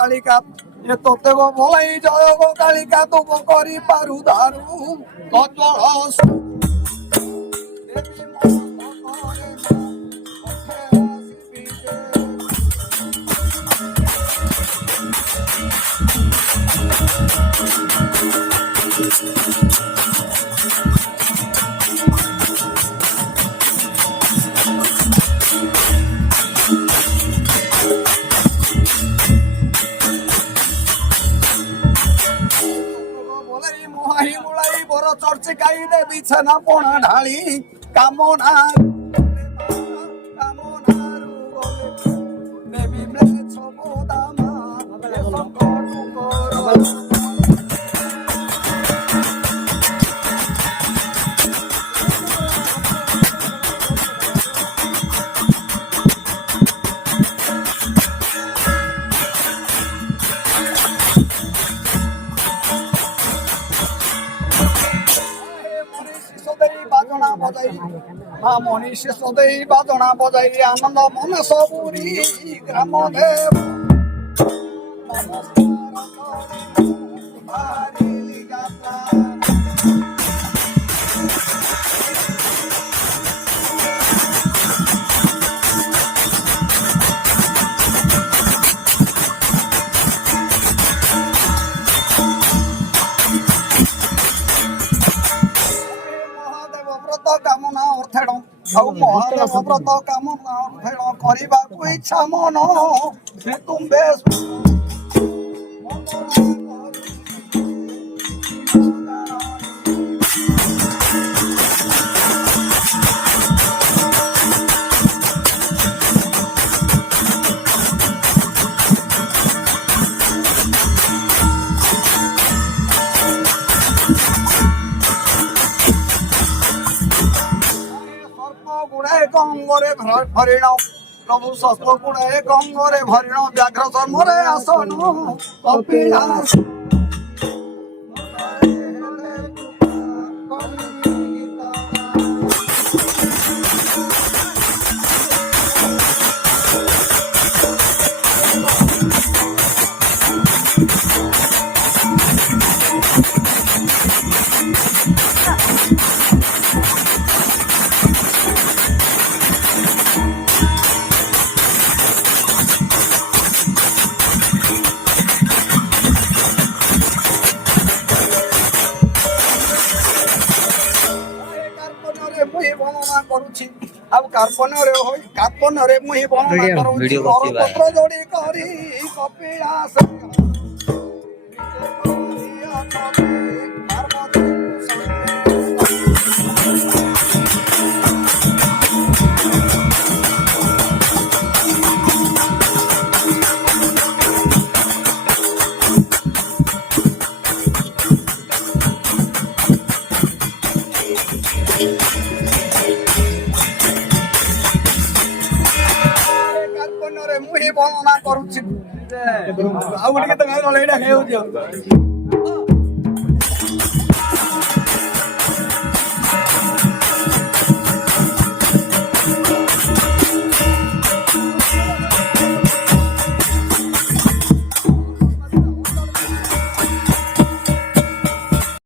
कालिका ये तोते गो भलाई जय गो कालिका तू करी पारु दारू कज्वल चर्चे काई दे बिछना पोना ढाली कामना देवी में छबोदामा मनीष सदै बाजना बजाई आनंद मन सबुरी ग्राम देव कामना अर्थेण महादेव व्रत कामना अर्थेण କରିବାକୁ ଇଚ୍ଛା ମନ ତୁମ୍ଭେ गुड़ाए कंगरे भरिण प्रभु सस्त गुड़ाए कंगरे भरिण व्याघ्र चर्मरे आसन कपिलास कार्पण्य मुही वर्णना करुछि पत्र जोड़ी करी कपिलास मुही वर्णना करुछि आ गोटे गीत गाइलो एटा हेउ दियो।